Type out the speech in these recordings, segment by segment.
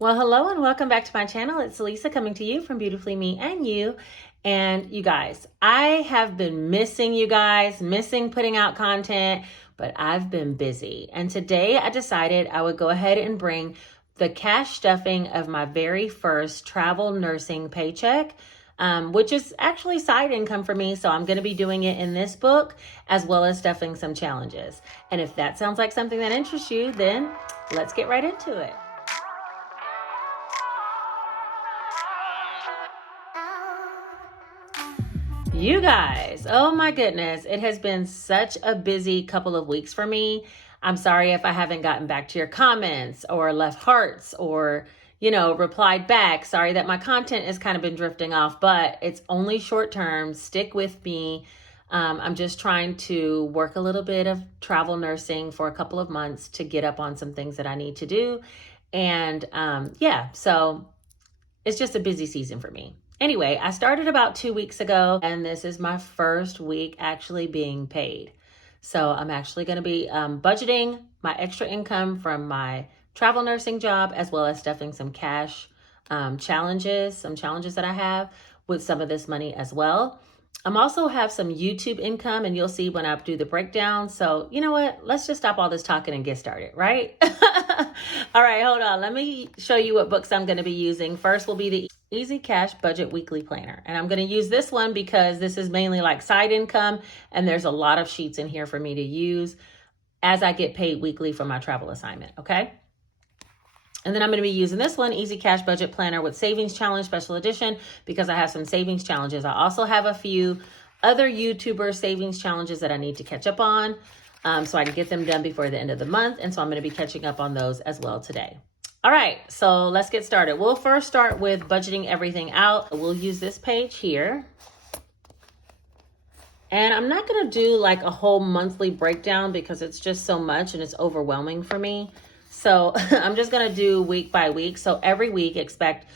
Well, hello and welcome back to my channel. It's Lisa coming to you from Beautifully Me and You. And you guys, I have been missing you guys, missing putting out content, but I've been busy. And today I decided I would go ahead and bring the cash stuffing of my very first travel nursing paycheck, which is actually side income for me. So I'm going to be doing it in this book as well as stuffing some challenges. And if that sounds like something that interests you, then let's get right into it. You guys, oh my goodness, it has been such a busy couple of weeks for me. I'm sorry if I haven't gotten back to your comments or left hearts or, replied back. Sorry that my content has kind of been drifting off, but it's only short term. Stick with me. I'm just trying to work a little bit of travel nursing for a couple of months to get up on some things that I need to do. And so it's just a busy season for me. Anyway, I started about 2 weeks ago, and this is my first week actually being paid. So I'm actually going to be budgeting my extra income from my travel nursing job, as well as stuffing some cash challenges that I have with some of this money as well. I'm also have some YouTube income, and you'll see when I do the breakdown. So you know what? Let's just stop all this talking and get started, right? All right, hold on. Let me show you what books I'm going to be using. First will be the Easy Cash Budget Weekly Planner. And I'm going to use this one because this is mainly like side income, and there's a lot of sheets in here for me to use as I get paid weekly for my travel assignment, okay? And then I'm going to be using this one, Easy Cash Budget Planner with Savings Challenge Special Edition, because I have some savings challenges. I also have a few other YouTuber savings challenges that I need to catch up on so I can get them done before the end of the month. And so I'm going to be catching up on those as well today. All right, so let's get started. We'll first start with budgeting everything out. We'll use this page here. And I'm not going to do like a whole monthly breakdown because it's just so much and it's overwhelming for me. So I'm just going to do week by week. So every week expect,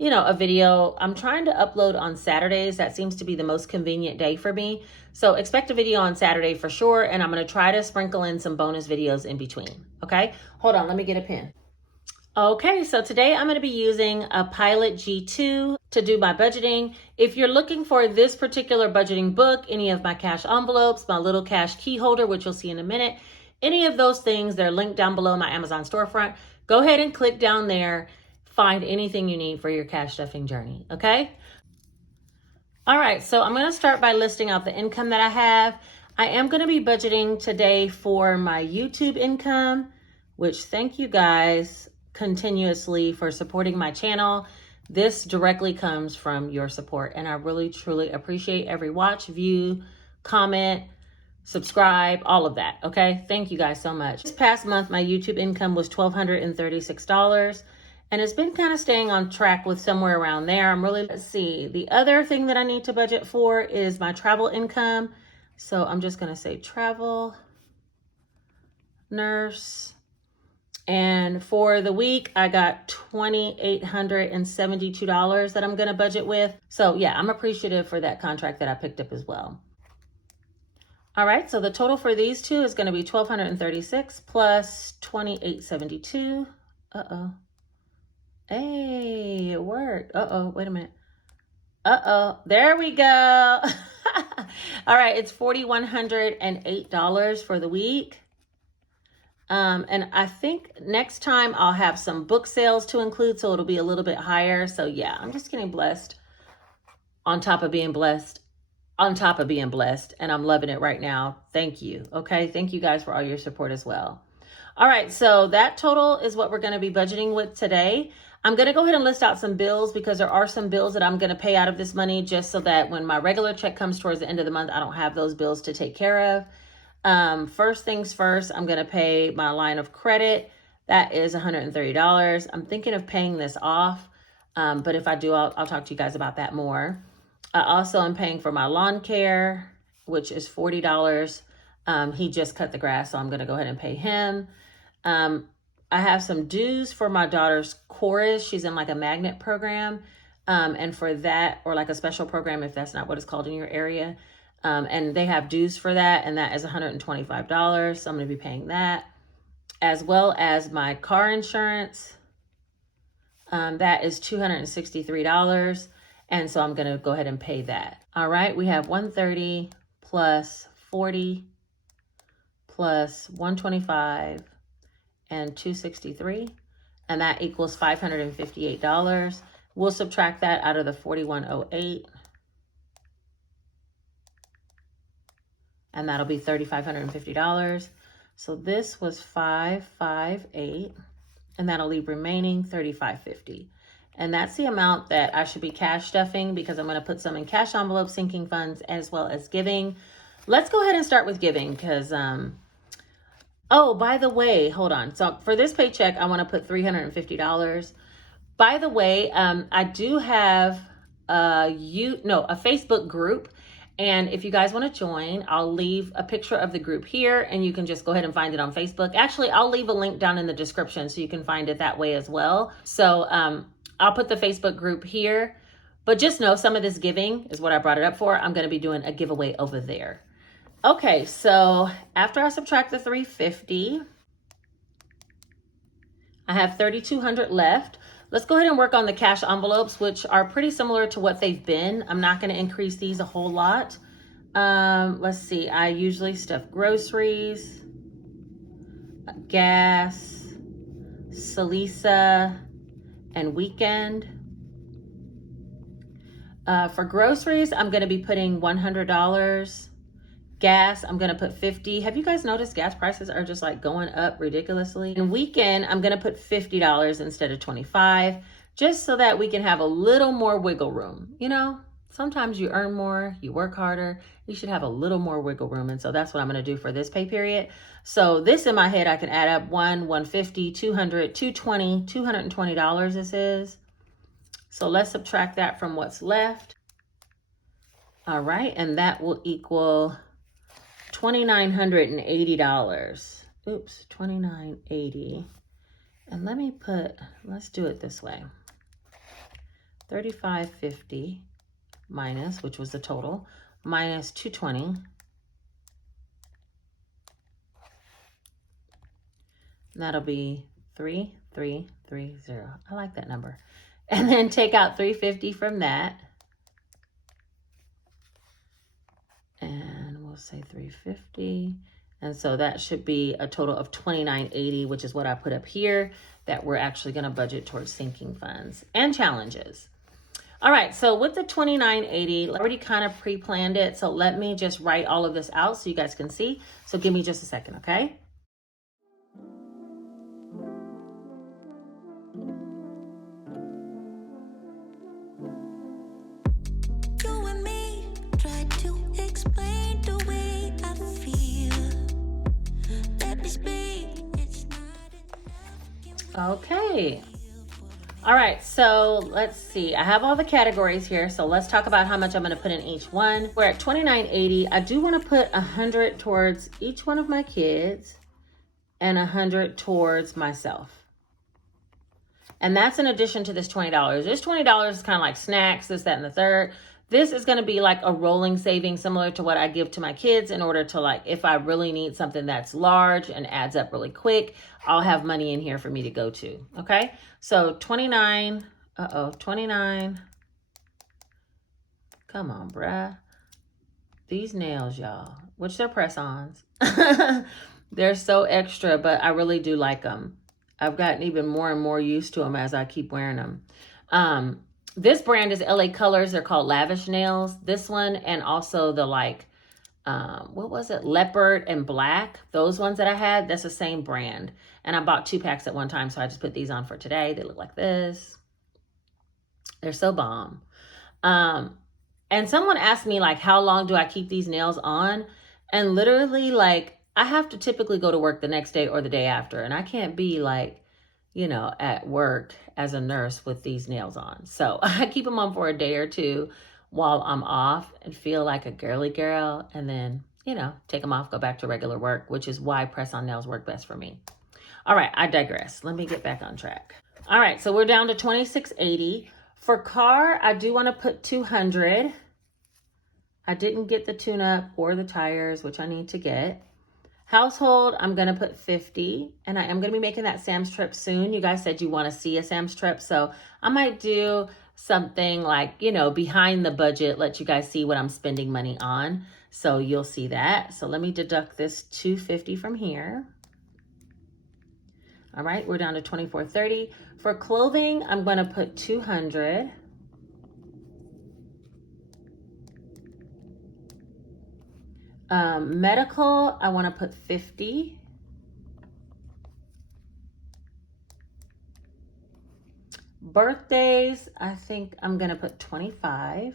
a video. I'm trying to upload on Saturdays. That seems to be the most convenient day for me. So expect a video on Saturday for sure. And I'm going to try to sprinkle in some bonus videos in between. Okay, hold on. Let me get a pen. Okay, so today I'm going to be using a Pilot G2 to do my budgeting. If you're looking for this particular budgeting book, any of my cash envelopes, my little cash key holder, which you'll see in a minute, any of those things, they're linked down below my Amazon storefront. Go ahead and click down there. Find anything you need for your cash stuffing journey, okay? All right, so I'm going to start by listing out the income that I have. I am going to be budgeting today for my YouTube income, which thank you guys continuously for supporting my channel. This directly comes from your support, and I really, truly appreciate every watch, view, comment, subscribe, all of that, okay? Thank you guys so much. This past month, my YouTube income was $1,236, and it's been kind of staying on track with somewhere around there. Let's see. The other thing that I need to budget for is my travel income. So I'm just going to say travel nurse. And for the week, I got $2,872 that I'm going to budget with. So yeah, I'm appreciative for that contract that I picked up as well. All right, so the total for these two is going to be $1,236 plus $2,872. Uh-oh. Hey, it worked. Uh-oh, wait a minute. Uh-oh, there we go. All right, it's $4,108 for the week. And I think next time I'll have some book sales to include, so it'll be a little bit higher. So yeah, I'm just getting blessed on top of being blessed, and I'm loving it right now. Thank you. Okay. Thank you guys for all your support as well. All right. So that total is what we're going to be budgeting with today. I'm going to go ahead and list out some bills because there are some bills that I'm going to pay out of this money just so that when my regular check comes towards the end of the month, I don't have those bills to take care of. First things first, I'm going to pay my line of credit. That is $130. I'm thinking of paying this off. But if I do, I'll talk to you guys about that more. I also am paying for my lawn care, which is $40. He just cut the grass, so I'm going to go ahead and pay him. I have some dues for my daughter's chorus. She's in like a magnet program. And for that, or like a special program, if that's not what it's called in your area, and they have dues for that, and that is $125. So I'm going to be paying that, as well as my car insurance, That is $263. And so I'm going to go ahead and pay that. All right, we have 130 plus 40 plus 125 and 263. And that equals $558. We'll subtract that out of the 4108. And that'll be $3,550. So this was 558, and that'll leave remaining $3,550. And that's the amount that I should be cash stuffing, because I'm going to put some in cash envelopes, sinking funds, as well as giving. Let's go ahead and start with giving, because oh, by the way, hold on. So for this paycheck, I want to put $350. By the way, I do have a Facebook group. And if you guys want to join, I'll leave a picture of the group here, and you can just go ahead and find it on Facebook. Actually, I'll leave a link down in the description so you can find it that way as well. So I'll put the Facebook group here, but just know some of this giving is what I brought it up for. I'm going to be doing a giveaway over there. Okay, so after I subtract the $350, I have $3,200 left. Let's go ahead and work on the cash envelopes, which are pretty similar to what they've been. I'm not going to increase these a whole lot. Let's see. I usually stuff groceries, gas, Salisa, and weekend. For groceries, I'm going to be putting $100. Gas, I'm going to put $50. Have you guys noticed gas prices are just like going up ridiculously? And weekend, I'm going to put $50 instead of $25, just so that we can have a little more wiggle room. You know, sometimes you earn more, you work harder, you should have a little more wiggle room. And so that's what I'm going to do for this pay period. So this in my head, I can add up $150, $200, $220, $220 this is. So let's subtract that from what's left. All right, and that will equal $2,980. Oops, $2,980. And let's do it this way. $3,550 minus, which was the total, minus $220. That'll be 3330. I like that number. And then take out $350 from that. And we'll say $350. And so that should be a total of $2,980, which is what I put up here, that we're actually going to budget towards sinking funds and challenges. All right, so with the $2,980, I already kind of pre-planned it. So let me just write all of this out so you guys can see. So give me just a second, okay? Okay. All right, so let's see. I have all the categories here. So let's talk about how much I'm going to put in each one. We're at $2,980. I do want to put $100 towards each one of my kids and $100 towards myself. And that's in addition to this $20. This $20 is kind of like snacks, this, that, and the third. This is going to be like a rolling saving, similar to what I give to my kids, in order to, like, if I really need something that's large and adds up really quick, I'll have money in here for me to go to. Okay. So 29. Come on, bruh. These nails, y'all, which they're press-ons. They're so extra, but I really do like them. I've gotten even more and more used to them as I keep wearing them. This brand is LA Colors. They're called Lavish Nails. This one, and also the what was it? Leopard and black. Those ones that I had, that's the same brand. And I bought 2 packs at one time, so I just put these on for today. They look like this. They're so bomb. And someone asked me, like, how long do I keep these nails on? And literally, like, I have to typically go to work the next day or the day after. And I can't be, like, you know, at work as a nurse with these nails on. So I keep them on for a day or two while I'm off and feel like a girly girl. And then, you know, take them off, go back to regular work, which is why press-on nails work best for me. All right, I digress. Let me get back on track. All right, so we're down to $2,680. For car, I do want to put $200. I didn't get the tune-up or the tires, which I need to get. Household, I'm going to put 50, and I am going to be making that Sam's trip soon. You guys said you want to see a Sam's trip, so I might do something like, you know, behind the budget, let you guys see what I'm spending money on. So you'll see that. So let me deduct this $250 from here. All right, we're down to $24.30. For clothing, I'm going to put $200. Medical, I want to put $50. Birthdays, I think I'm going to put $25.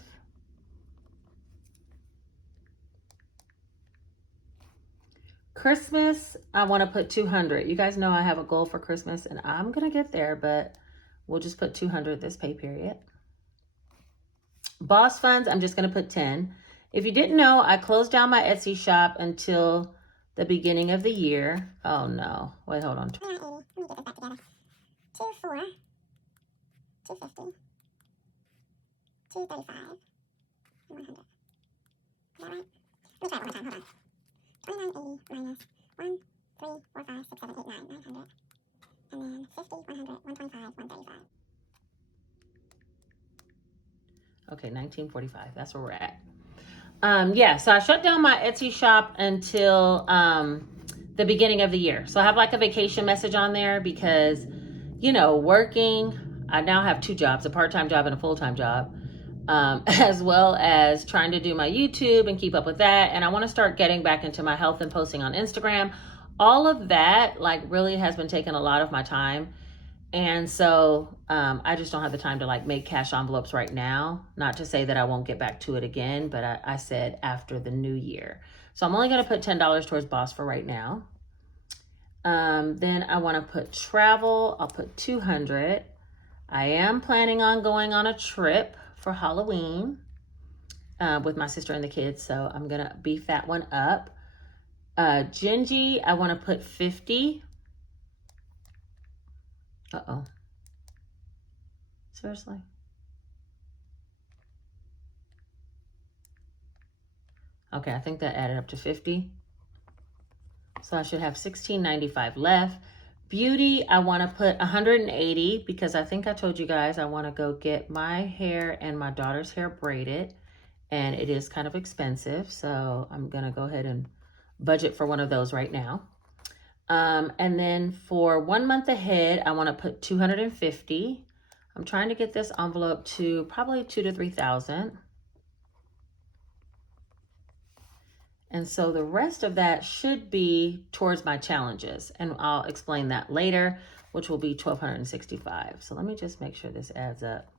Christmas, I want to put $200. You guys know I have a goal for Christmas, and I'm going to get there, but we'll just put $200 this pay period. Boss funds, I'm just going to put $10. If you didn't know, I closed down my Etsy shop until the beginning of the year. Oh no. Wait, hold on. 280. Let me get this back together. 24, 250, 235, and 100. Is that right? Let me try it one more time. Hold on. 2980 minus 1, 3, 4, 5, 6, 7, 8, 9, 900. And then 50, 100, 125, 135. Okay, 1945. That's where we're at. Yeah, so I shut down my Etsy shop until the beginning of the year. So I have like a vacation message on there because, you know, working, I now have 2 jobs, a part-time job and a full-time job, as well as trying to do my YouTube and keep up with that. And I want to start getting back into my health and posting on Instagram. All of that like really has been taking a lot of my time. And so I just don't have the time to like make cash envelopes right now. Not to say that I won't get back to it again, but I said after the new year. So I'm only going to put $10 towards Boss for right now. Then I want to put travel. I'll put $200. I am planning on going on a trip for Halloween with my sister and the kids. So I'm going to beef that one up. Gingy, I want to put $50. Uh-oh. Seriously? Okay, I think that added up to 50. So I should have $16.95 left. Beauty, I want to put $180 because I think I told you guys I want to go get my hair and my daughter's hair braided. And it is kind of expensive. So I'm going to go ahead and budget for one of those right now. And then for 1 month ahead, I want to put $250. I'm trying to get this envelope to probably 2,000 to 3,000. And so the rest of that should be towards my challenges, and I'll explain that later, which will be 1,265. So let me just make sure this adds up.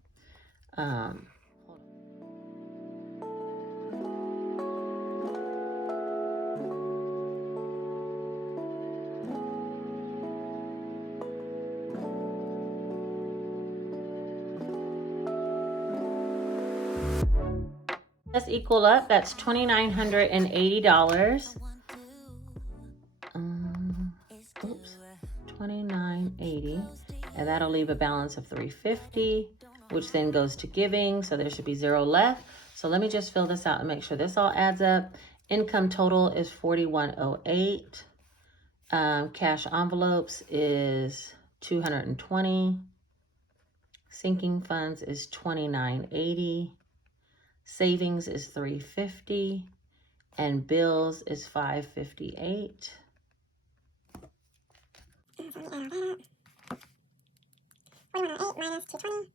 Let's equal up. That's $2,980. Oops, $2,980, and that'll leave a balance of $350, which then goes to giving. So there should be 0 left. So let me just fill this out and make sure this all adds up. Income total is $4,108. Cash envelopes is $220. Sinking funds is $2,980. Savings is $350, and bills is $558. $4,108 minus $220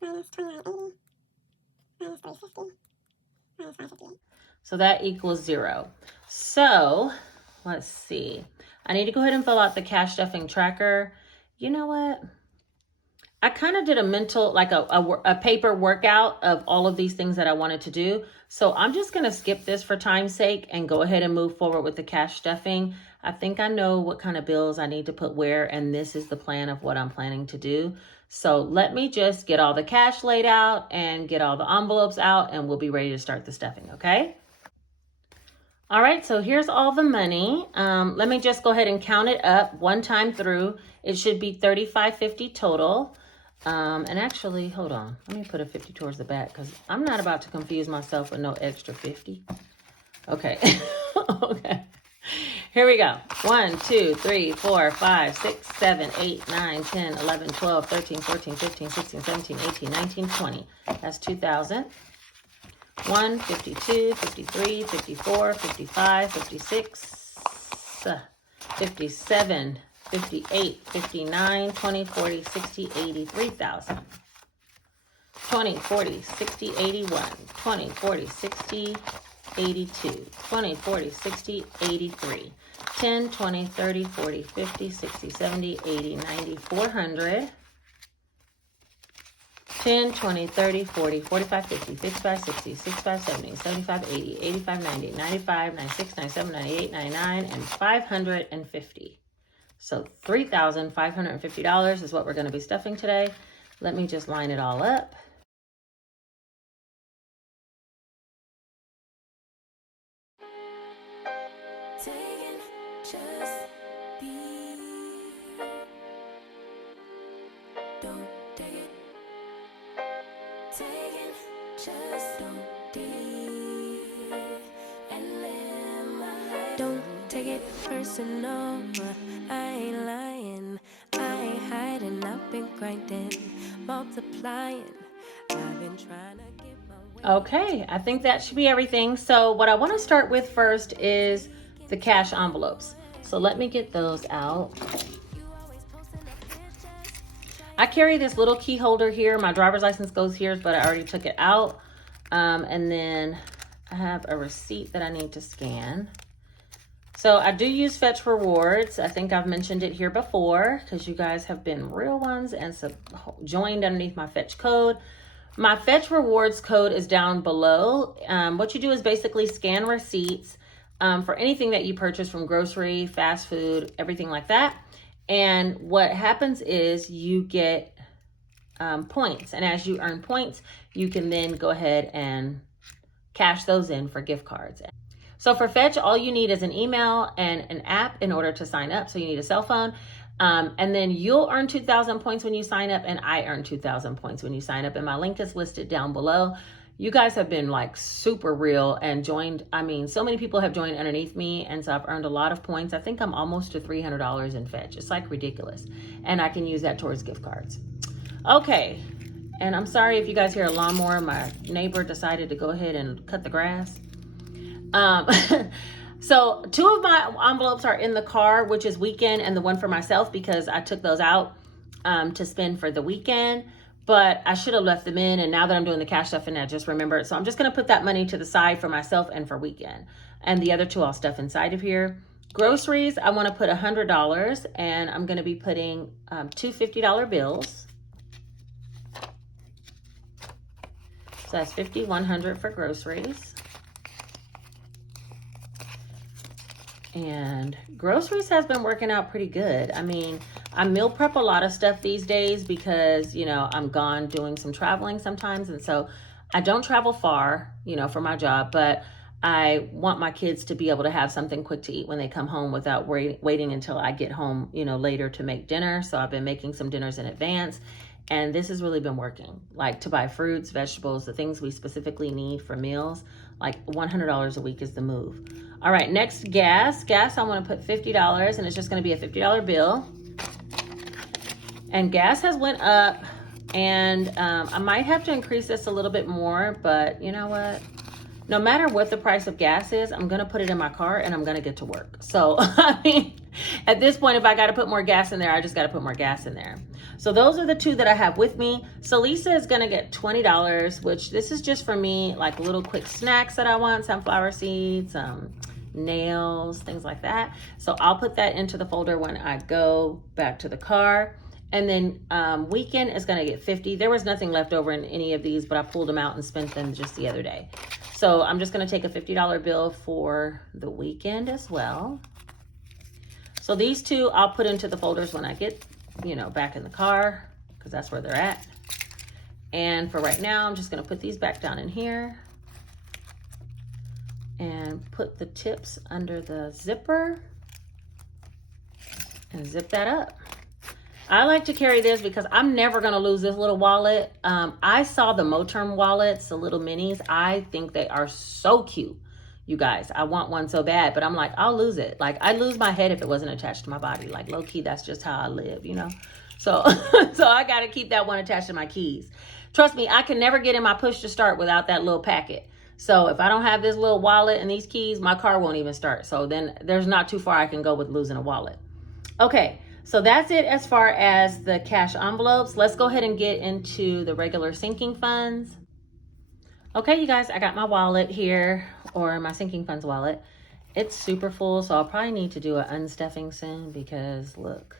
minus $2,980 minus $350 minus $558. So that equals 0. So let's see. I need to go ahead and fill out the cash stuffing tracker. You know what? I kind of did a mental, like a paper workout of all of these things that I wanted to do. So I'm just going to skip this for time's sake and go ahead and move forward with the cash stuffing. I think I know what kind of bills I need to put where, and this is the plan of what I'm planning to do. So let me just get all the cash laid out and get all the envelopes out, and we'll be ready to start the stuffing, okay? All right, so here's all the money. Let me just go ahead and count it up one time through. It should be $35.50 total. And actually, hold on. Let me put a 50 towards the back because I'm not about to confuse myself with no extra 50. Okay. Okay. Here we go. 1, 2, 3, 4, 5, 6, 7, 8, 9, 10, 11, 12, 13, 14, 15, 16, 17, 18, 19, 20. That's 2,000. 1, 52, 53, 54, 55, 56, 57, 58, 59, 20, 40, 60, 80, 3,000. 20, 40, 60, 81, 20, 40, 60, 82, 20, 40, 60, 83, 10, 20, 30, 40, 50, 60, 70, 80, 90, 400, 10, 20, 30, 40, 45, 50, 55, 60, 65, 70, 75, 80, 85, 90, 95, 96, 97, 98, 99, and 550. So $3,550 is what we're going to be stuffing today. Let me just line it all up. Don't take it personal, I ain't lying, I ain't hiding, I've been grinding, multiplying, I've been trying to get my way. Okay, I think that should be everything. So what I want to start with first is the cash envelopes. So let me get those out. I carry this little key holder here. My driver's license goes here, but I already took it out. And then I have a receipt that I need to scan. So I do use Fetch Rewards. I think I've mentioned it here before because you guys have been real ones and joined underneath my Fetch code. My Fetch Rewards code is down below. What you do is basically scan receipts for anything that you purchase from grocery, fast food, everything like that. And what happens is you get points. And as you earn points, you can then go ahead and cash those in for gift cards. So for Fetch, all you need is an email and an app in order to sign up. So you need a cell phone. And then you'll earn 2,000 points when you sign up, and I earn 2,000 points when you sign up. And my link is listed down below. You guys have been like super real and joined. I mean, so many people have joined underneath me, and so I've earned a lot of points. I think I'm almost to $300 in Fetch. It's like ridiculous. And I can use that towards gift cards. Okay. And I'm sorry if you guys hear a lawnmower. My neighbor decided to go ahead and cut the grass. So 2 of my envelopes are in the car, which is weekend, and the one for myself because I took those out to spend for the weekend, but I should have left them in. And now that I'm doing the cash stuff, and I just remembered, so I'm just going to put that money to the side for myself and for weekend. And the other 2 I'll stuff inside of here. Groceries, I want to put $100, and I'm going to be putting 2 $50 bills. So that's $50, $100 for groceries. And groceries has been working out pretty good. I mean, I meal prep a lot of stuff these days because, you know, I'm gone doing some traveling sometimes. And so I don't travel far, you know, for my job, but I want my kids to be able to have something quick to eat when they come home without waiting until I get home, you know, later to make dinner. So I've been making some dinners in advance. And this has really been working, like to buy fruits, vegetables, the things we specifically need for meals. Like $100 a week is the move. All right, next gas. Gas, I want to put $50, and it's just going to be a $50 bill. And gas has went up, and I might have to increase this a little bit more, but you know what? No matter what the price of gas is, I'm going to put it in my car and I'm going to get to work. So, I mean, at this point, if I got to put more gas in there, I just got to put more gas in there. So those are the 2 that I have with me. So Lisa is going to get $20, which this is just for me, like little quick snacks that I want, sunflower seeds, nails, things like that. So I'll put that into the folder when I go back to the car. And then weekend is going to get 50. There was nothing left over in any of these, but I pulled them out and spent them just the other day. So I'm just going to take a $50 bill for the weekend as well. So these 2 I'll put into the folders when I get, you know, back in the car, because that's where they're at. And for right now, I'm just going to put these back down in here and put the tips under the zipper and zip that up. I like to carry this because I'm never going to lose this little wallet. I saw the Moterm wallets, the little minis. I think they are so cute. you guys. I want one so bad, but I'm like, I'll lose it. Like, I'd lose my head if it wasn't attached to my body. Like, low key, that's just how I live, you know? So, so I got to keep that one attached to my keys. Trust me, I can never get in my push to start without that little packet. So if I don't have this little wallet and these keys, my car won't even start. So then there's not too far I can go with losing a wallet. Okay, so that's it as far as the cash envelopes. Let's go ahead and get into the regular sinking funds. Okay, you guys, I got my wallet here, or my sinking funds wallet. It's super full, so I'll probably need to do an unstuffing soon because look.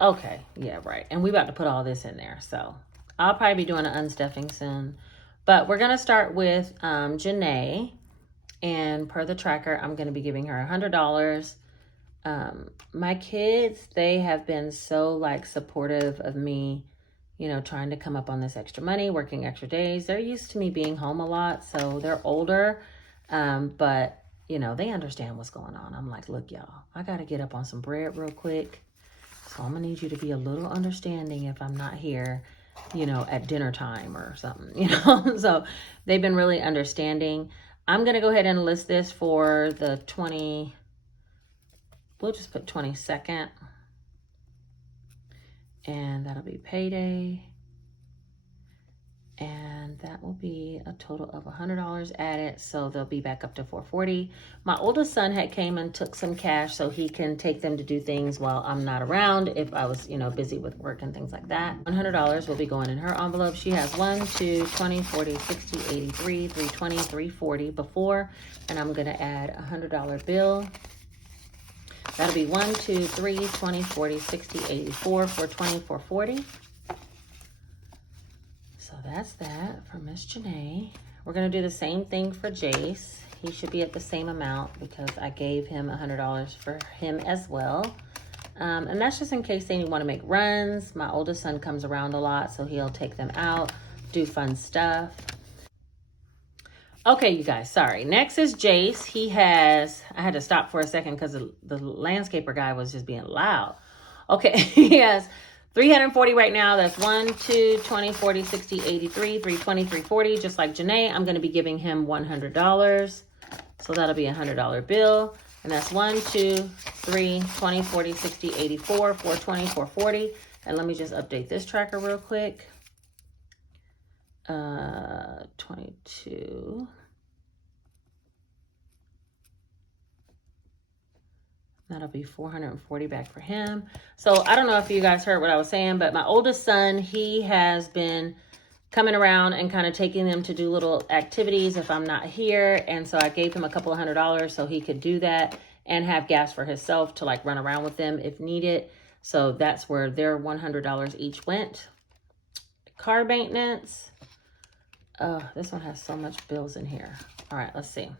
Okay, yeah, right. And we about to put all this in there, so I'll probably be doing an unstuffing soon. But we're gonna start with Janae, and per the tracker, I'm gonna be giving her $100. My kids, they have been so like supportive of me, you know, trying to come up on this extra money, working extra days. They're used to me being home a lot, so they're older, but you know, they understand what's going on. I'm like, look, y'all, I gotta get up on some bread real quick. So I'm gonna need you to be a little understanding if I'm not here, you know, at dinner time or something, you know. So they've been really understanding. I'm gonna go ahead and list this for the 20, we'll just put 22nd. And that'll be payday. And that will be a total of $100 added, so they'll be back up to $440. My oldest son had came and took some cash so he can take them to do things while I'm not around if I was, you know, busy with work and things like that. $100 will be going in her envelope. She has 1, 2, 20, 40, 60, 83, 320, 340 before, and I'm gonna add a $100 bill. That'll be 1, 2, 3, 20, 40, 60, 84, 420, 440. So that's that for Miss Janae. We're going to do the same thing for Jace. He should be at the same amount because I gave him $100 for him as well. And that's just in case they want to make runs. My oldest son comes around a lot, so he'll take them out, do fun stuff. Okay, you guys, sorry. Next is Jace. He has, I had to stop for a second because the landscaper guy was just being loud. Okay, he has 340 right now. That's 1, 2, 20, 40, 60, 83, 320, 340. Just like Janae, I'm going to be giving him $100. So that'll be a $100 bill. And that's 1, 2, 3, 20, 40, 60, 84, 420, 440. And let me just update this tracker real quick. 22. That'll be 440 back for him. So I don't know if you guys heard what I was saying, but my oldest son, he has been coming around and kind of taking them to do little activities if I'm not here. And so I gave him a couple of $100 so he could do that and have gas for himself to like run around with them if needed. So that's where their $100 each went. Car maintenance. Oh, this one has so much bills in here. All right, let's see.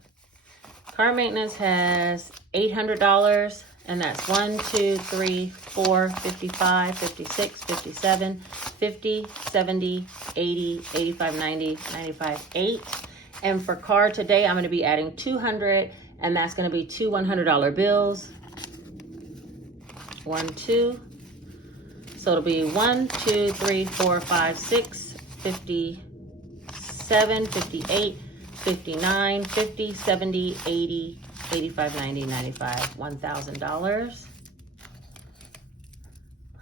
Car maintenance has $800, and that's 1, 2, 3, 4, 55, 56, 57, 50, 70, 80, 85, 90, 95, 8. And for car today, I'm going to be adding 200, and that's going to be 2 $100 bills. 1, 2. So it'll be 1, 2, 3, 4, 5, 6, 57, 58, 59, 50, 70, 80, 85, 90, 95, $1,000.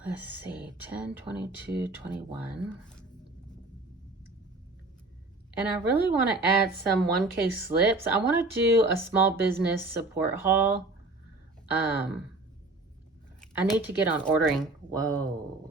Let's see, 10, 22, 21. And I really want to add some 1K slips. I want to do a small business support haul. I need to get on ordering. Whoa.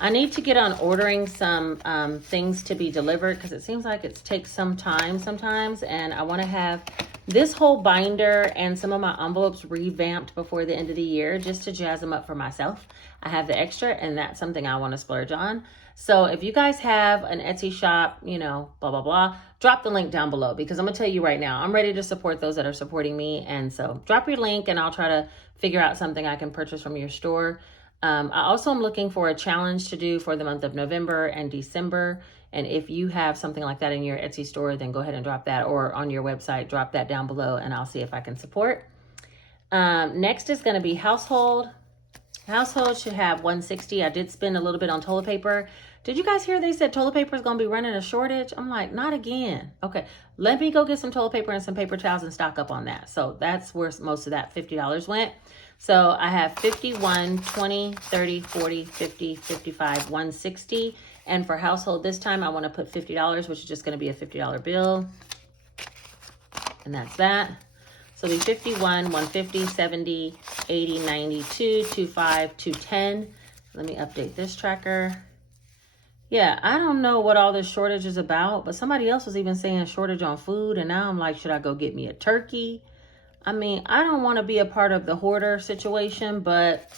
I need to get on ordering some things to be delivered because it seems like it takes some time sometimes. And I want to have this whole binder and some of my envelopes revamped before the end of the year just to jazz them up for myself. I have the extra and that's something I want to splurge on. So if you guys have an Etsy shop, you know, blah, blah, blah, drop the link down below because I'm going to tell you right now, I'm ready to support those that are supporting me. And so drop your link and I'll try to figure out something I can purchase from your store. I also am looking for a challenge to do for the month of November and December. And if you have something like that in your Etsy store, then go ahead and drop that, or on your website, drop that down below and I'll see if I can support. Next is going to be household. Household should have 160. I did spend a little bit on toilet paper. Did you guys hear they said toilet paper is going to be running a shortage? I'm like, not again. Okay, let me go get some toilet paper and some paper towels and stock up on that. So that's where most of that $50 went. So I have 51, 20, 30, 40, 50, 55, 160. And for household this time, I want to put $50, which is just going to be a $50 bill. And that's that. So it'll be 51, 150, 70, 80, 92, 25, 210. Let me update this tracker. Yeah, I don't know what all this shortage is about, but somebody else was even saying shortage on food. And now I'm like, should I go get me a turkey? I mean, I don't want to be a part of the hoarder situation, but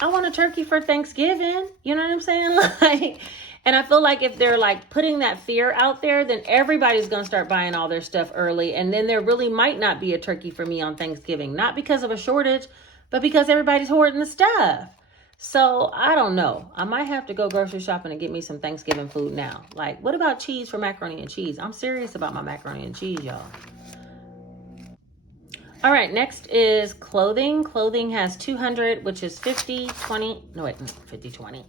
I want a turkey for Thanksgiving. You know what I'm saying? Like, and I feel like if they're like putting that fear out there, then everybody's going to start buying all their stuff early. And then there really might not be a turkey for me on Thanksgiving, not because of a shortage, but because everybody's hoarding the stuff. So I don't know. I might have to go grocery shopping and get me some Thanksgiving food now. Like, what about cheese for macaroni and cheese? I'm serious about my macaroni and cheese, y'all. All right, next is clothing. Clothing has 200, which is 50, 20, no wait, 50, 20.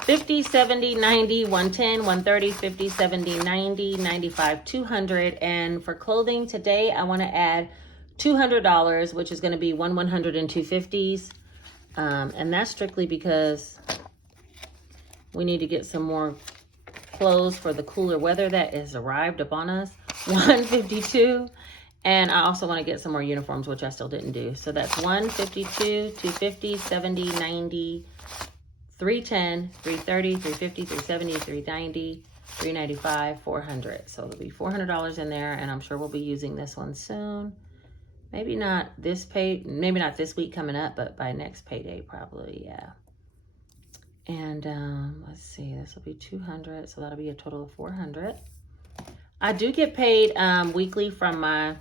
50, 70, 90, 110, 130, 50, 70, 90, 95, 200. And for clothing today, I want to add $200, which is going to be 100 and 250s. And that's strictly because we need to get some more clothes for the cooler weather that has arrived upon us. 152. And I also want to get some more uniforms, which I still didn't do. So that's 152, 250, 70, 90, 310, 330, 350, 370, 390, 395, 400. So there'll be $400 in there, and I'm sure we'll be using this one soon. Maybe not this maybe not this week coming up, but by next payday probably, yeah. And let's see, this will be 200, so that'll be a total of 400. I do get paid weekly from my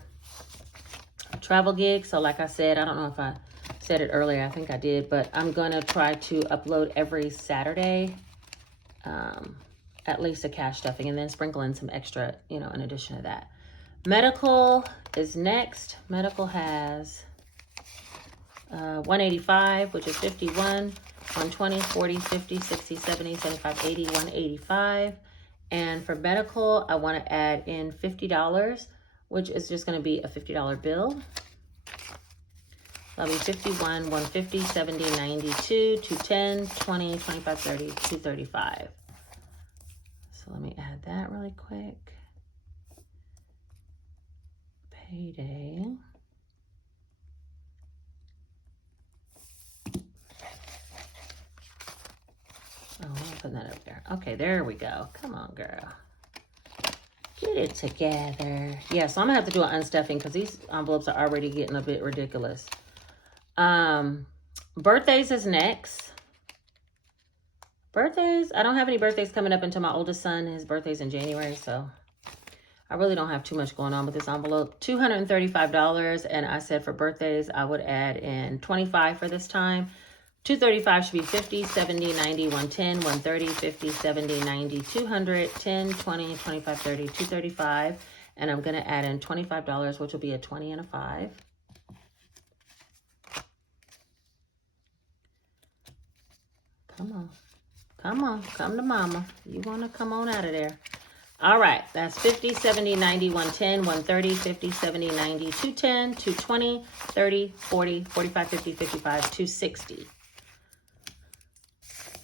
travel gig. So like I said, I don't know if I said it earlier, I think I did, but I'm gonna try to upload every Saturday, at least a cash stuffing, and then sprinkle in some extra, you know, in addition to that. Medical is next. Medical has 185, which is 51, 120, 40, 50, 60, 70, 75, 80, 185. And for medical, I want to add in $50, which is just going to be a $50 bill. That'll be 51, 150, 70, 92, 210, 20, 25, 30, 235. So let me add that really quick. Payday. Oh, I'm putting that up there. Okay, there we go. Come on, girl. Get it together. Yeah, so I'm gonna have to do an unstuffing because these envelopes are already getting a bit ridiculous. Birthdays is next. Birthdays, I don't have any birthdays coming up until my oldest son. His birthday's in January, so I really don't have too much going on with this envelope. $235, and I said for birthdays, I would add in 25 for this time. 235 should be 50, 70, 90, 110, 130, 50, 70, 90, 200, 10, 20, 25, 30, 235. And I'm going to add in $25, which will be a 20 and a 5. Come on. Come on. Come to mama. You want to come on out of there. All right. That's 50, 70, 90, 110, 130, 50, 70, 90, 210, 220, 30, 40, 45, 50, 55, 260.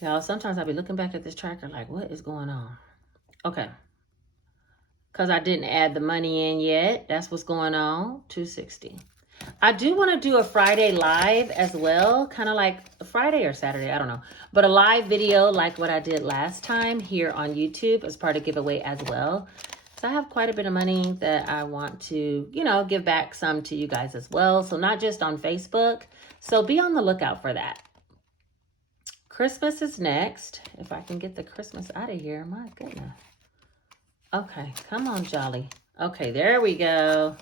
Y'all, sometimes I'll be looking back at this tracker like, what is going on? Okay. Because I didn't add the money in yet. That's what's going on. 260. I do want to do a Friday live as well. Kind of like a Friday or Saturday. I don't know. But a live video like what I did last time here on YouTube as part of giveaway as well. So I have quite a bit of money that I want to, you know, give back some to you guys as well. So not just on Facebook. So be on the lookout for that. Christmas is next. If I can get the Christmas out of here, my goodness. Okay, come on, Jolly. Okay, there we go.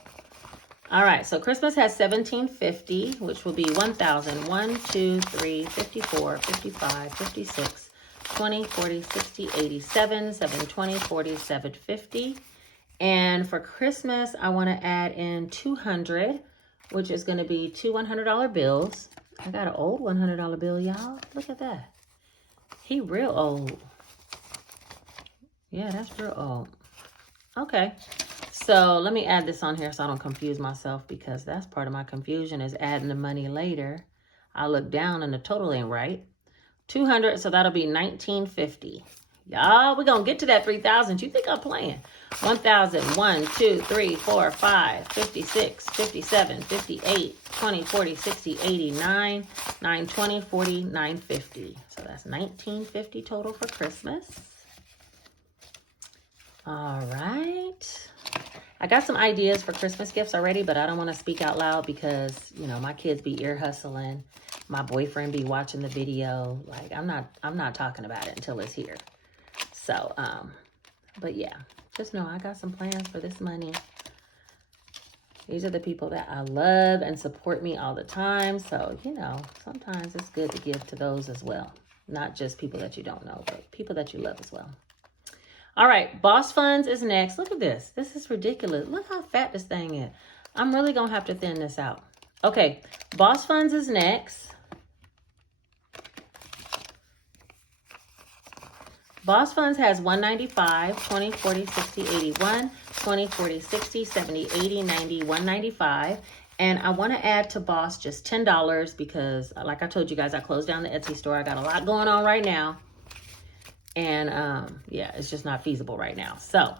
All right, so Christmas has $1,750, which will be 1,000, 1, 2, 3, 54, 55, 56, 20, 40, 60, 87, 720, 40, 750. And for Christmas, I want to add in 200, which is going to be two $100 bills. I got an old $100 bill, y'all. Look at that. He real old. Yeah, that's real old. Okay. So let me add this on here so I don't confuse myself, because that's part of my confusion is adding the money later. I look down and the total ain't right. 200, so that'll be 1950. Y'all, we're gonna get to that 3,000. You think I'm playing? 1,000, 1, 2, 3, 4, 5, 56, 57, 58, 20, 40, 60, 80, 9, 9, 20, 40, 950. So that's 1950 total for Christmas. All right. I got some ideas for Christmas gifts already, but I don't want to speak out loud because, you know, my kids be ear hustling. My boyfriend be watching the video. Like, I'm not talking about it until it's here. So, but yeah, just know I got some plans for this money. These are the people that I love and support me all the time. So, you know, sometimes it's good to give to those as well. Not just people that you don't know, but people that you love as well. All right, Boss Funds is next. Look at this. This is ridiculous. Look how fat this thing is. I'm really going to have to thin this out. Okay, Boss Funds is next. Boss Funds has 195, 20, 40, 60, 81, 20, 40, 60, 70, 80, 90, 195. And I want to add to Boss just $10 because, like I told you guys, I closed down the Etsy store. I got a lot going on right now. And yeah, it's just not feasible right now. So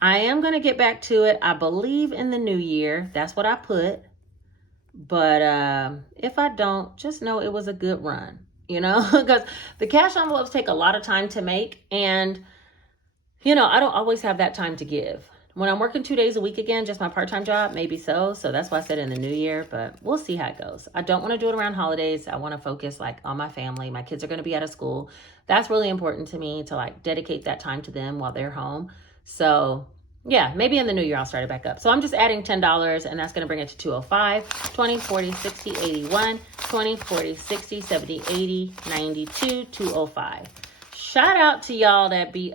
I am going to get back to it. I believe in the new year. That's what I put. But if I don't, just know it was a good run, you know, because the cash envelopes take a lot of time to make. And, you know, I don't always have that time to give. When I'm working 2 days a week again, just my part-time job, maybe so. So that's why I said in the new year, but we'll see how it goes. I don't want to do it around holidays. I want to focus like on my family. My kids are going to be out of school. That's really important to me to like dedicate that time to them while they're home. So yeah, maybe in the new year, I'll start it back up. So I'm just adding $10 and that's going to bring it to 205, 20, 40, 60, 81, 20, 40, 60, 70, 80, 92, 205. Shout out to y'all that be,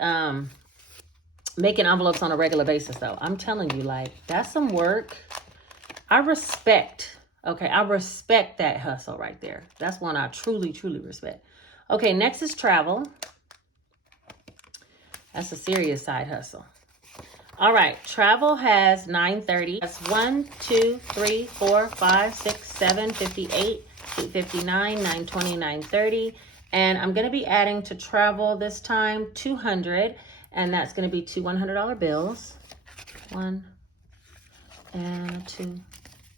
making envelopes on a regular basis though. I'm telling you, like, that's some work. I respect that hustle right there. That's one I truly, truly respect. Okay, next is travel. That's a serious side hustle. All right, travel has 930. That's 1, 2, 3, 4, 5, 6, 7, 58, 859, 920, 930. And I'm going to be adding to travel this time 200. And that's going to be two $100 bills. 1 and 2.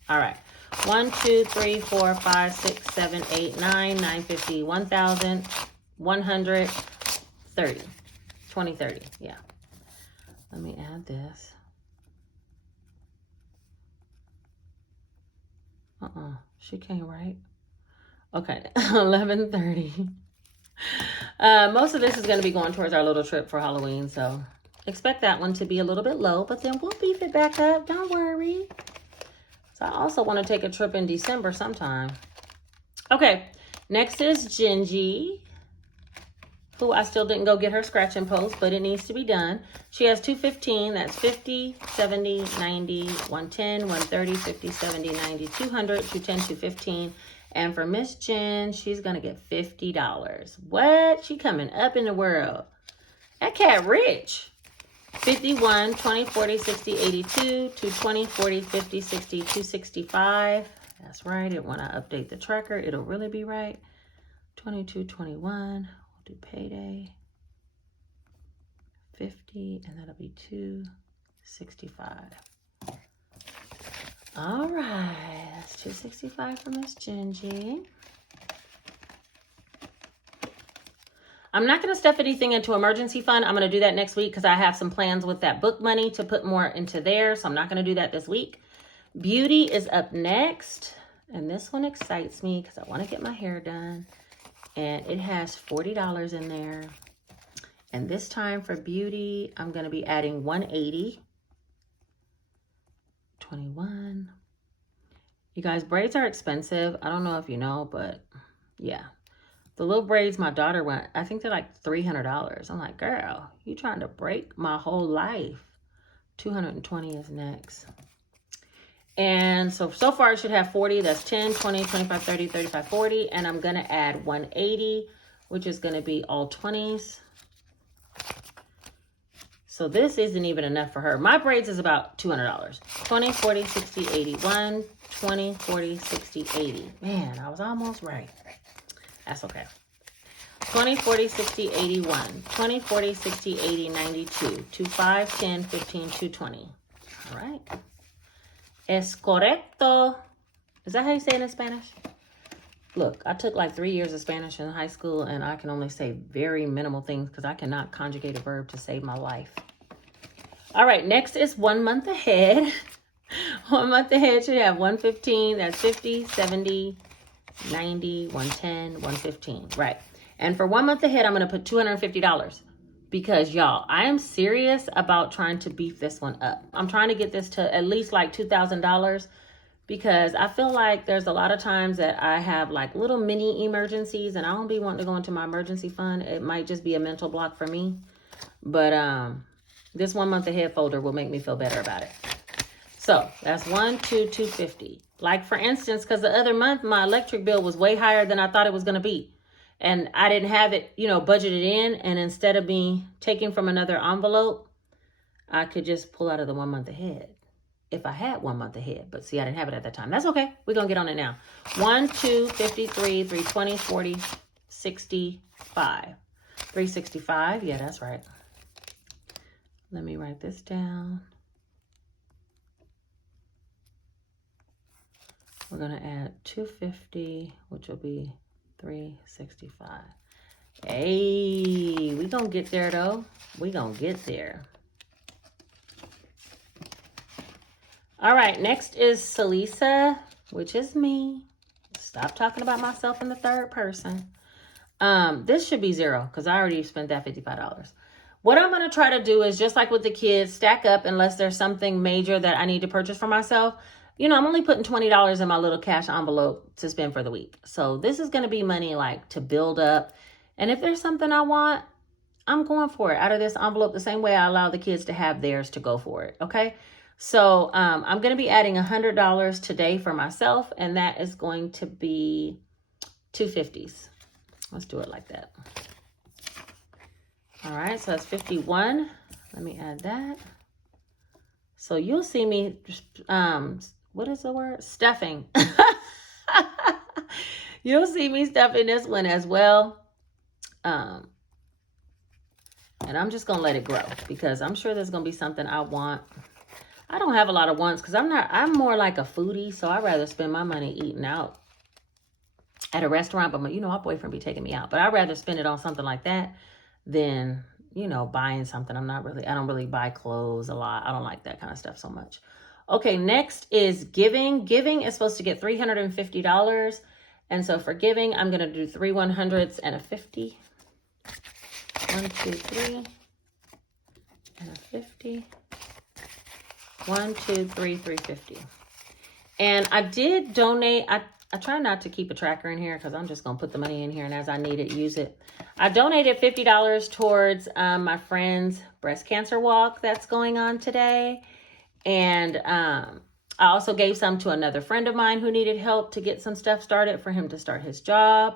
All right. 1, 2, 3, 4, 5, 6, 7, 8, 9, 950, 1,000, 130. 20, 30. Yeah. Let me add this. She can't write. Okay. 1130. Most of this is going to be going towards our little trip for Halloween, so expect that one to be a little bit low, but then we'll beef it back up. Don't worry. So I also want to take a trip in December sometime. Okay, next is Gingy, who I still didn't go get her scratch and post, but it needs to be done. She has 215. That's 50, 70, 90, 110, 130, 50, 70, 90, 200, 210, 215. And for Miss Jen, she's going to get $50. What? She coming up in the world. That cat rich. 51, 20, 40, 60, 82, 220, 40, 50, 60, 265. That's right. When I update the tracker, it'll really be right. 22, 21. We'll do payday. 50, and that'll be 265. All right, that's 265 for Miss Gingy. I'm not going to stuff anything into emergency fund. I'm going to do that next week because I have some plans with that book money to put more into there. So I'm not going to do that this week. Beauty is up next. And this one excites me because I want to get my hair done. And it has $40 in there. And this time for beauty, I'm going to be adding 180. 21. You guys, braids are expensive. I don't know if you know, but yeah. The little braids my daughter went, I think they're like $300. I'm like, girl, you trying to break my whole life. 220 is next. And so far I should have 40. That's 10, 20, 25, 30, 35, 40. And I'm going to add 180, which is going to be all 20s. So this isn't even enough for her. My braids is about $200. 20, 40, 60, 80. 1, 20, 40, 60, 80. Man, I was almost right. That's okay. 20, 40, 60, 81. 20, 40, 60, 80, 92. 2, 5, 10, 15, 220. All right. Es correcto. Is that how you say it in Spanish? Look, I took like 3 years of Spanish in high school, and I can only say very minimal things because I cannot conjugate a verb to save my life. All right, next is 1 month ahead. 1 month ahead should have 115. That's 50, 70, 90, 110, 115. Right. And for 1 month ahead, I'm going to put $250 because, y'all, I am serious about trying to beef this one up. I'm trying to get this to at least like $2,000 because I feel like there's a lot of times that I have like little mini emergencies and I don't be wanting to go into my emergency fund. It might just be a mental block for me. But this 1 month ahead folder will make me feel better about it. So that's 250. Like for instance, because the other month my electric bill was way higher than I thought it was going to be. And I didn't have it, budgeted in. And instead of me taking from another envelope, I could just pull out of the 1 month ahead. If I had 1 month ahead. But see, I didn't have it at that time. That's okay. We're going to get on it now. 1, 2, 53, 320, 40, 65. 365. Yeah, that's right. Let me write this down. We're going to add 250, which will be 365. Hey, we going to get there though. We going to get there. All right, next is Salisa, which is me. Stop talking about myself in the third person. This should be 0 because I already spent that $55. What I'm going to try to do is just like with the kids, stack up unless there's something major that I need to purchase for myself. I'm only putting $20 in my little cash envelope to spend for the week. So this is going to be money like to build up. And if there's something I want, I'm going for it out of this envelope the same way I allow the kids to have theirs to go for it. Okay. So I'm going to be adding $100 today for myself. And that is going to be 250s. Let's do it like that. All right. So that's 51. Let me add that. So you'll see me, what is the word? Stuffing. You'll see me stuffing this one as well. And I'm just going to let it grow because I'm sure there's going to be something I want. I don't have a lot of wants because I'm more like a foodie. So I'd rather spend my money eating out at a restaurant. But my boyfriend be taking me out. But I'd rather spend it on something like that than, buying something. I don't really buy clothes a lot. I don't like that kind of stuff so much. Okay, next is giving. Giving is supposed to get $350. And so for giving, I'm going to do 3 100s and a 50. 1, 2, 3, and a 50. 1, 2, 3, 350. And I did donate. I try not to keep a tracker in here because I'm just going to put the money in here and as I need it, use it. I donated $50 towards my friend's breast cancer walk that's going on today. And I also gave some to another friend of mine who needed help to get some stuff started for him to start his job.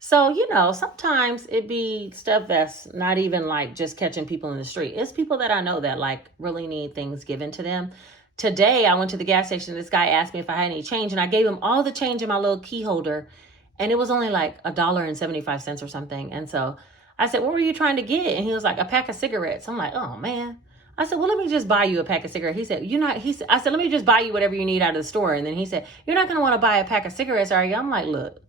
So, sometimes it be stuff that's not even like just catching people in the street. It's people that I know that like really need things given to them. Today, I went to the gas station. This guy asked me if I had any change and I gave him all the change in my little key holder. And it was only like $1.75 or something. And so I said, what were you trying to get? And he was like, a pack of cigarettes. I'm like, oh man. I said, well, let me just buy you a pack of cigarettes. He said, I said, let me just buy you whatever you need out of the store. And then he said, you're not going to want to buy a pack of cigarettes, are you? I'm like, look,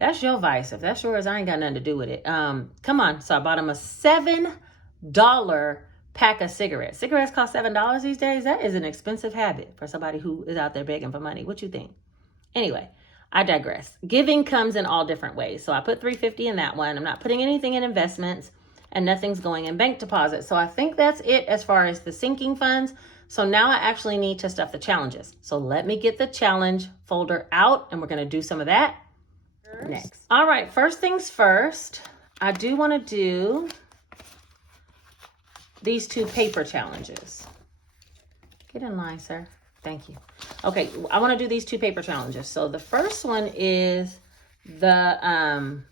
that's your vice. If that's yours, I ain't got nothing to do with it. Come on. So I bought him a $7 pack of cigarettes. Cigarettes cost $7 these days. That is an expensive habit for somebody who is out there begging for money. What you think? Anyway, I digress. Giving comes in all different ways. So I put $350 in that one. I'm not putting anything in investments and nothing's going in bank deposits. So I think that's it as far as the sinking funds. So now I actually need to stuff the challenges. So let me get the challenge folder out and we're going to do some of that next. All right, first things first, I do want to do these 2 paper challenges. Get in line, sir. Thank you. Okay, I want to do these 2 paper challenges. So the first one is the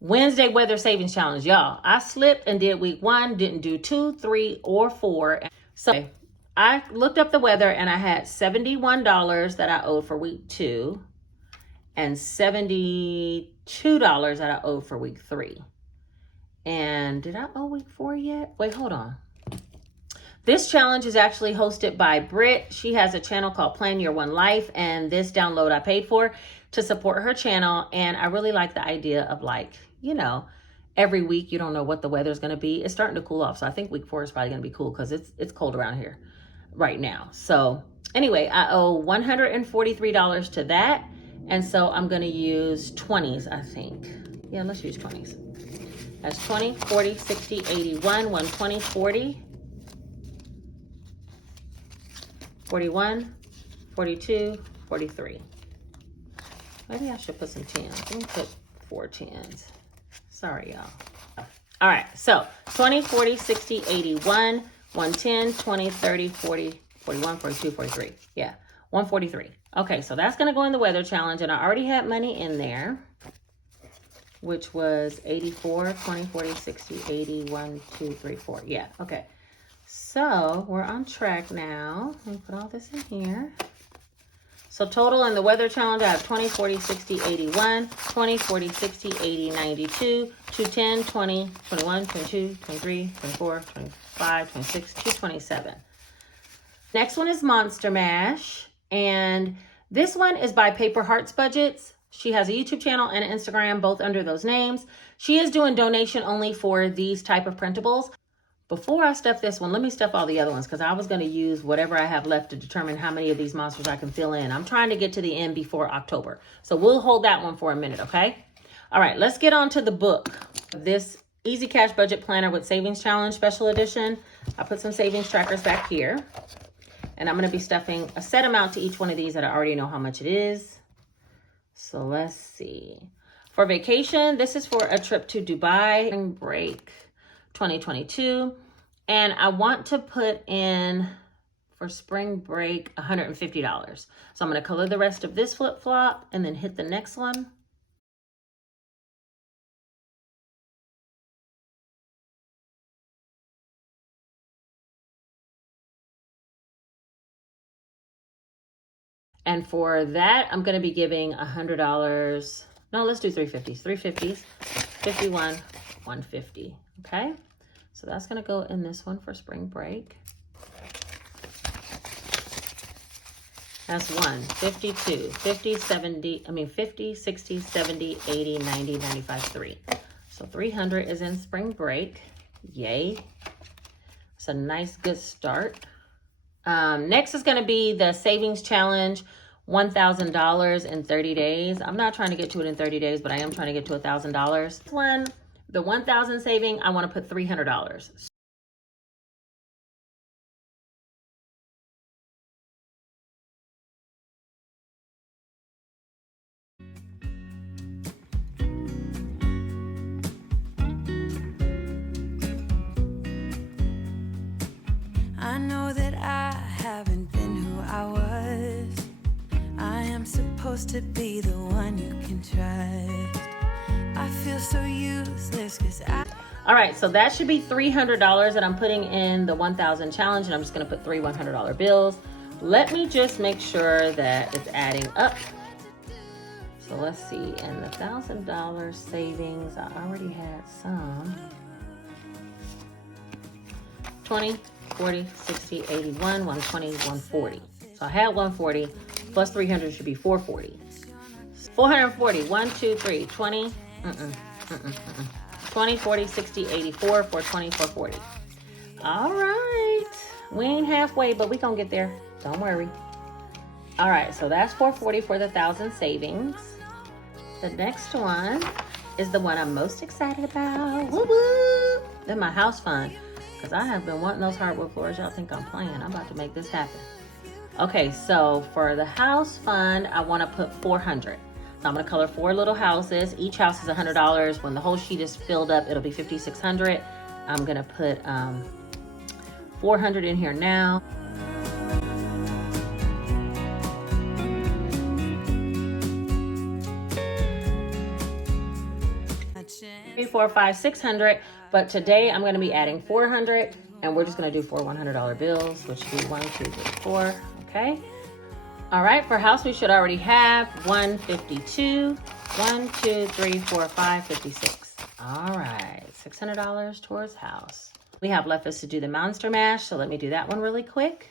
Wednesday weather savings challenge. Y'all, I slipped and did week 1, didn't do 2, 3, or 4. So I looked up the weather and I had $71 that I owed for week 2 and $72 that I owed for week 3. And did I owe week 4 yet? Wait, hold on. This challenge is actually hosted by Britt. She has a channel called Plan Your One Life, and this download I paid for to support her channel. And I really like the idea of, like, you know, every week you don't know what the weather's going to be. It's starting to cool off, so I think week 4 is probably going to be cool because it's cold around here right now. So anyway, I owe $143 to that, and so I'm going to use 20s, I think. Yeah, let's use 20s. That's 20, 40, 60, 81, 120, 40. 41, 42, 43. Maybe I should put some 10s. Let me put 4 10s. Sorry, y'all. All right, so 20, 40, 60, 81, 110, 20, 30, 40, 41, 42, 43. Yeah, 143. Okay, so that's going to go in the weather challenge, and I already had money in there, which was 84, 20, 40, 60, 80, 1, 2, 3, 4. Yeah, okay. So we're on track now. Let me put all this in here. So total in the weather challenge, I have 20, 40, 60, 81, 20, 40, 60, 80, 92, 210, 20, 21, 22, 23, 24, 25, 26, 227. Next one is Monster Mash. And this one is by Paper Hearts Budgets. She has a YouTube channel and an Instagram, both under those names. She is doing donation only for these type of printables. Before I stuff this one, let me stuff all the other ones because I was going to use whatever I have left to determine how many of these monsters I can fill in. I'm trying to get to the end before October. So we'll hold that one for a minute, okay? All right, let's get on to the book. This Easy Cash Budget Planner with Savings Challenge Special Edition. I put some savings trackers back here. And I'm going to be stuffing a set amount to each one of these that I already know how much it is. So let's see. For vacation, this is for a trip to Dubai, spring break 2022. And I want to put in for spring break $150. So I'm going to color the rest of this flip-flop and then hit the next one. And for that, I'm going to be giving $100. No, let's do 350s. 350s, 51, 150. Okay. So that's going to go in this one for spring break. That's 1, 52, 50, 70, 50, 60, 70, 80, 90, 95, 3. So 300 is in spring break. Yay. It's a nice, good start. Next is going to be the savings challenge, $1,000 in 30 days. I'm not trying to get to it in 30 days, but I am trying to get to $1,000. This one, the 1,000 saving, I want to put $300. I know that I haven't been who I was. I am supposed to be the one you can trust. I feel so useless because All right, so that should be $300 that I'm putting in the 1,000 challenge, and I'm just going to put 3 $100 bills. Let me just make sure that it's adding up. So let's see, in the $1,000 savings, I already had some. 20, 40, 60, 81, 120, 140. So I had 140 plus 300 should be 440. 440, 1, 2, 3, 20, 20, 40, 60, 84, 420, 440. All right. We ain't halfway, but we gonna get there. Don't worry. All right, so that's 440 for the 1,000 savings. The next one is the one I'm most excited about. Woo woo! Then my house fund, because I have been wanting those hardwood floors. Y'all think I'm playing. I'm about to make this happen. Okay, so for the house fund, I want to put 400. So I'm going to color 4 little houses. Each house is $100. When the whole sheet is filled up, it'll be $5,600. I'm going to put 400 in here now. 4, 5, 600. But today I'm going to be adding 400, and we're just going to do 4 $100 bills, which would be 1, 2, 3, 4. Okay. All right. For house, we should already have 152. 1, 2, 3, 4, 5, 56. All right. $600 towards house. We have left is to do the monster mash. So let me do that one really quick.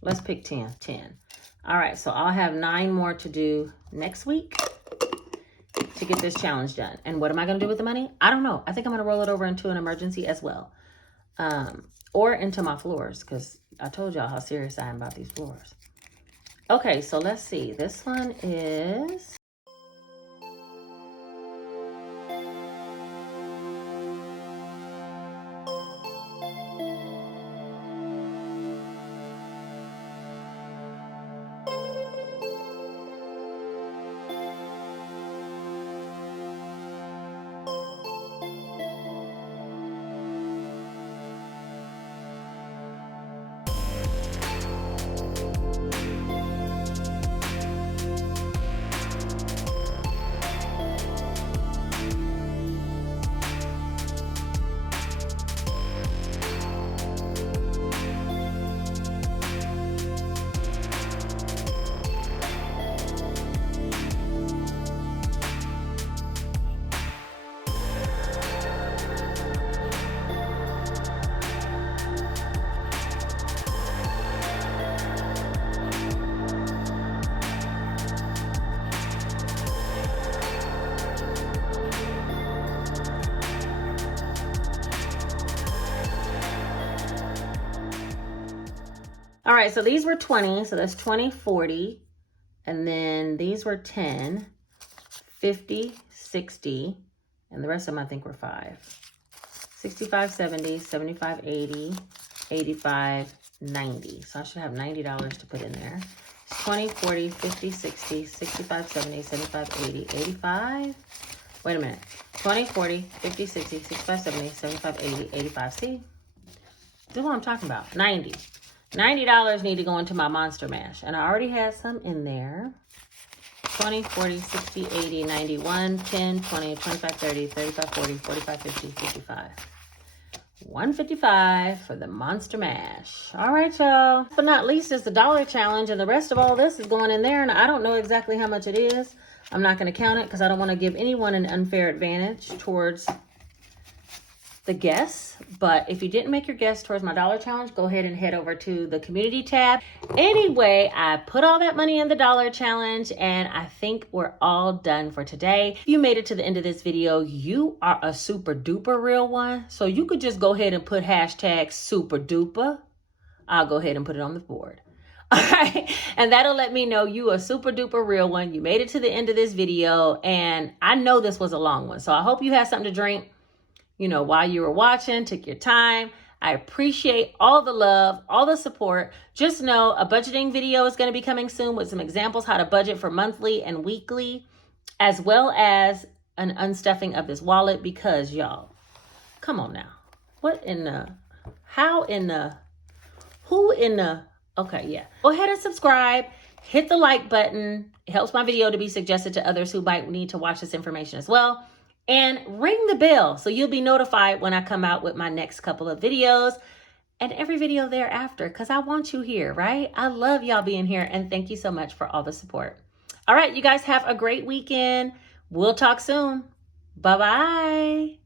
Let's pick 10. 10. All right. So I'll have 9 more to do next week to get this challenge done. And what am I going to do with the money? I don't know. I think I'm going to roll it over into an emergency as well. Or into my floors, because I told y'all how serious I am about these floors. Okay, so let's see. This one is... All right, so these were 20, so that's 20, 40. And then these were 10, 50, 60. And the rest of them, I think, were 5. 65, 70, 75, 80, 85, 90. So I should have $90 to put in there. It's 20, 40, 50, 60, 65, 70, 75, 80, 85. Wait a minute. 20, 40, 50, 60, 65, 70, 75, 80, 85. See? This is what I'm talking about. 90. $90 need to go into my monster mash. And I already had some in there. 20, 40, 60, 80, 91, 10, 20, 25, 30, 35, 40, 45, 50, 55. 155 for the monster mash. All right, y'all. But not least is the dollar challenge. And the rest of all this is going in there. And I don't know exactly how much it is. I'm not going to count it because I don't want to give anyone an unfair advantage towards the guess. But if you didn't make your guess towards my dollar challenge, go ahead and head over to the community tab. Anyway, I put all that money in the dollar challenge, and I think we're all done for today. If you made it to the end of this video, you are a super duper real one. So you could just go ahead and put hashtag super duper. I'll go ahead and put it on the board. All right. And that'll let me know you a super duper real one. You made it to the end of this video. And I know this was a long one. So I hope you had something to drink, while you were watching, took your time. I appreciate all the love, all the support. Just know a budgeting video is going to be coming soon with some examples how to budget for monthly and weekly, as well as an unstuffing of this wallet, because y'all, come on now. Okay, yeah. Go ahead and subscribe. Hit the like button. It helps my video to be suggested to others who might need to watch this information as well. And ring the bell so you'll be notified when I come out with my next couple of videos and every video thereafter, because I want you here, right? I love y'all being here, and thank you so much for all the support. All right, you guys have a great weekend. We'll talk soon. Bye-bye.